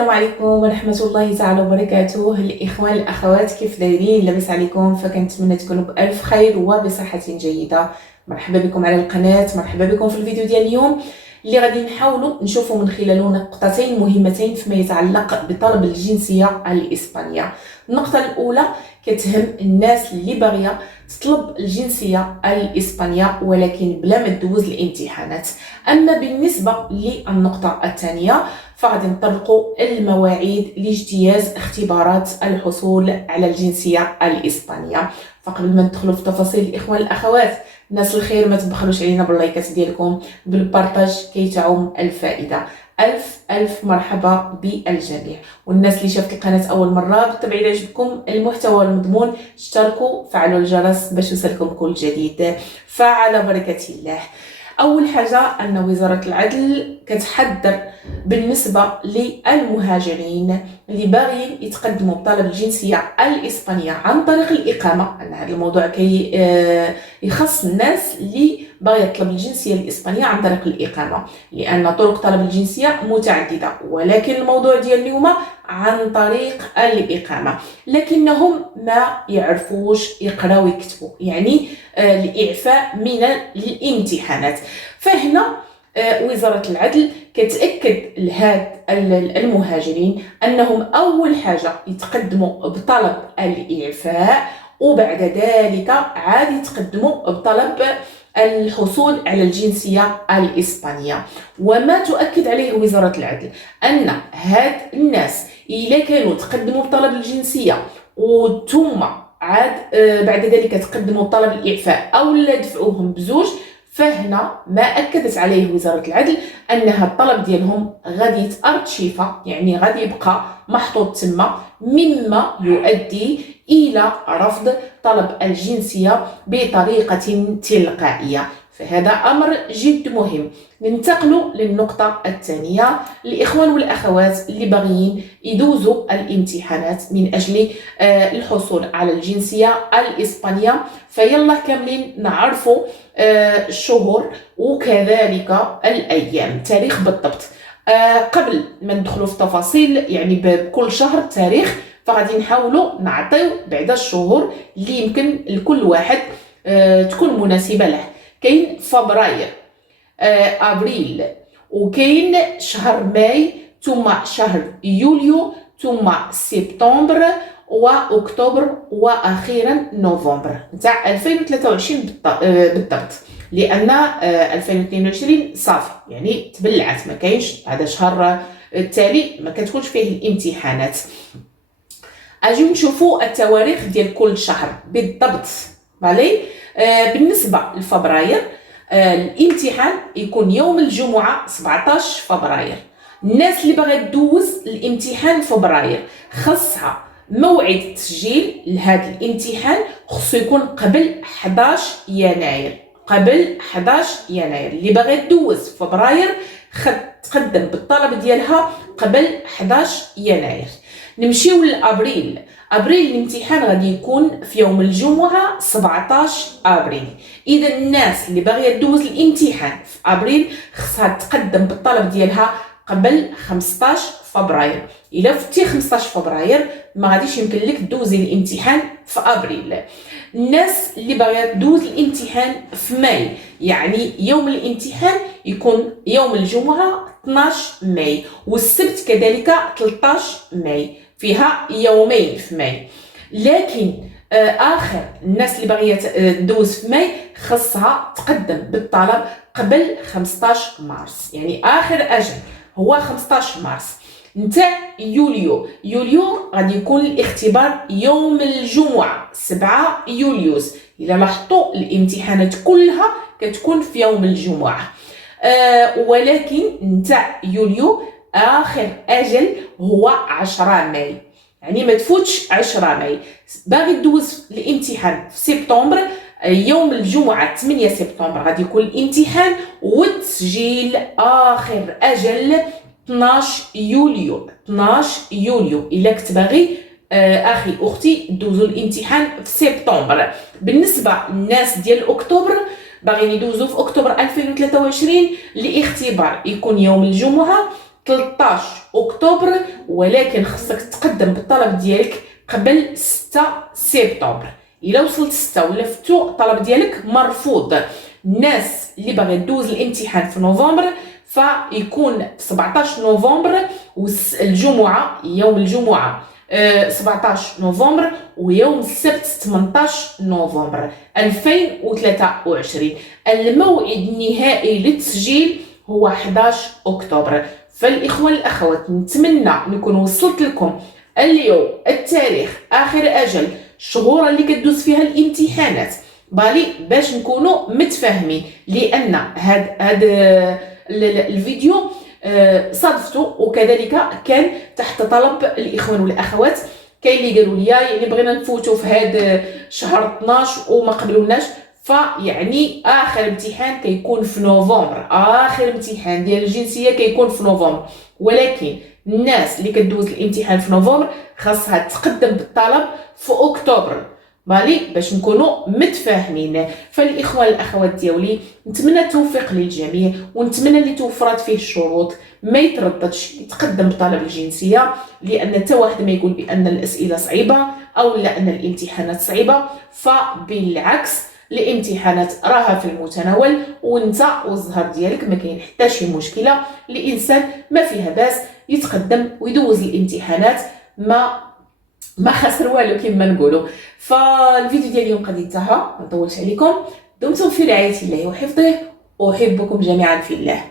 السلام عليكم ورحمة الله تعالى وبركاته. الإخوان الأخوات كيف دايرين؟ لاباس عليكم؟ فكنتمنى تكونوا بألف خير وبصحة جيدة. مرحبا بكم على القناة، مرحبا بكم في الفيديو ديال اليوم اللي غادي نحاولوا نشوفوا من خلاله نقطتين مهمتين فيما يتعلق بطلب الجنسية الإسبانية. النقطة الأولى كتهم الناس اللي باغيه تطلب الجنسية الإسبانية ولكن بلا ما تدوز الامتحانات. أما بالنسبة للنقطة الثانية فغادي نطرقوا المواعيد لاجتياز اختبارات الحصول على الجنسية الإسبانية. فقبل ما ندخلوا في تفاصيل الإخوان الأخوات، الناس الخير ما تبخلوش علينا باللايكات ديالكم، بالبارطاج كي تعم الفائدة. ألف مرحبا بالجميع. والناس اللي شافت القناة أول مرة بالطبع إذا عجبكم المحتوى والمضمون اشتركوا، فعلوا الجرس باش يوصلكم كل جديد. فعلى بركة الله. أول حاجة أن وزارة العدل كتحذر بالنسبة للمهاجرين اللي باغيين يتقدموا بطلب الجنسية الإسبانية عن طريق الإقامة، أن هذا الموضوع كي يخص الناس اللي باغيه تطلب الجنسية الإسبانية عن طريق الإقامة، لأن طرق طلب الجنسية متعددة، ولكن الموضوع ديال اليوم عن طريق الإقامة. لكنهم ما يعرفوش يقراو ويكتبوا، يعني الإعفاء من الامتحانات. فهنا وزارة العدل كتأكد لهاد المهاجرين أنهم أول حاجة يتقدموا بطلب الإعفاء، وبعد ذلك عاد يتقدموا بطلب الحصول على الجنسية الإسبانية. وما تؤكد عليه وزارة العدل أن هاد الناس إلا كانوا تقدموا بطلب الجنسية وثم عاد بعد ذلك تقدموا بطلب الإعفاء أو لا دفعوهم بزوج، فهنا ما أكدت عليه وزارة العدل أنها الطلب ديالهم غادي يتأرتشيفا، يعني غادي يبقى محطوط تما، مما يؤدي إلى رفض طلب الجنسية بطريقة تلقائية. فهذا أمر جد مهم. ننتقل للنقطة الثانية، الإخوان والأخوات اللي باغيين يدوزوا الامتحانات من أجل الحصول على الجنسية الإسبانية. فيلا كاملين نعرفوا الشهور وكذلك الأيام، التاريخ بالضبط. قبل ما ندخلوا في تفاصيل يعني بكل شهر تاريخ، فغادي نحاولوا نعطيو بعد الشهور اللي يمكن لكل واحد تكون مناسبة له. كاين فبراير، أبريل، وكاين شهر ماي، ثم شهر يوليو، ثم سبتمبر واكتوبر، واخيرا نوفمبر نتاع 2023 بالضبط، لان 2022 صافي يعني تبلعت، ما كاينش هذا الشهر التالي ما كتكونش فيه الامتحانات. اجيو نشوفوا التواريخ ديال كل شهر بالضبط. فالي بالنسبه لفبراير الامتحان يكون يوم الجمعه 17 فبراير. الناس اللي باغا تدوز الامتحان فبراير خاصها موعد التسجيل لهذا الامتحان خصو يكون قبل 11 يناير. قبل 11 يناير اللي باغا تدوز فبراير تقدم بالطلب ديالها قبل 11 يناير. نمشيو لابريل. ابريل الامتحان غادي يكون في يوم الجمعه 17 ابريل. اذا الناس اللي باغيه تدوز الامتحان في ابريل خصها تقدم بالطلب ديالها قبل 15 فبراير. الا فتي 15 فبراير ما غاديش يمكن لك تدوزي الامتحان في ابريل. الناس اللي باغيه تدوز الامتحان في ماي، يعني يوم الامتحان يكون يوم الجمعه 12 ماي، والسبت كذلك 13 ماي، فيها يومين في ماي. لكن اخر الناس اللي باغيه تدوز في ماي خصها تقدم بالطلب قبل 15 مارس، يعني اخر اجل هو 15 مارس. نتاع يوليو غادي يكون الاختبار يوم الجمعه 7 يوليوس. الا لاحظتوا الامتحانات كلها كتكون في يوم الجمعه. ولكن نتاع يوليو اخر اجل هو 10 ماي، يعني ما تفوتش 10 ماي. باغي تدوز الامتحان في سبتمبر يوم الجمعه 8 سبتمبر غادي يكون الامتحان، والتسجيل اخر اجل 12 يوليو. 12 يوليو الا كنت باغي اخي اختي دوزوا الامتحان في سبتمبر. بالنسبه للناس ديال اكتوبر باغيين يدوزوا في اكتوبر 2023 الاختبار يكون يوم الجمعه 13 اكتوبر، ولكن خصك تقدم بالطلب ديالك قبل 6 سبتمبر. الا وصلت 6 ولا فتو الطلب ديالك مرفوض. الناس اللي باغي دوز الامتحان في نوفمبر فيكون في 17 نوفمبر والجمعه، يوم الجمعه 17 نوفمبر ويوم السبت 18 نوفمبر 2023. الموعد النهائي للتسجيل هو 11 اكتوبر. فالاخوان الاخوات نتمنى نكون وصلت لكم اليوم التاريخ اخر اجل الشهور اللي كدوز فيها الامتحانات بالي باش نكونوا متفاهمين، لان هاد الفيديو صادفته وكذلك كان تحت طلب الاخوان والاخوات. كاين اللي قالوا لي يعني بغينا نفوتوا في هذا شهر 12 وما قبلوناش، فيعني اخر امتحان كيكون في نوفمبر، اخر امتحان ديال الجنسيه كيكون في نوفمبر، ولكن الناس اللي كدوز الامتحان في نوفمبر خاصها تقدم بالطلب في اكتوبر بالي باش نكونوا متفاهمين. فالاخوان الاخوات ديالي نتمنى التوفيق للجميع، ونتمنى اللي توفرت فيه الشروط ما يترددش يتقدم بطلب الجنسيه، لان حتى واحد ما يقول بان الاسئله صعيبه او لا ان الامتحانات صعيبه، فبالعكس الامتحانات راها في المتناول، وانت والزهر ديالك ما كاين حتى شي مشكله. الانسان ما فيها باس يتقدم ويدوز الامتحانات، ما خسر والو كما نقولوا. فالفيديو ديال اليوم قد انتهى، ما نطولش عليكم. دمتم في رعايه الله وحفظه، احبكم جميعا في الله.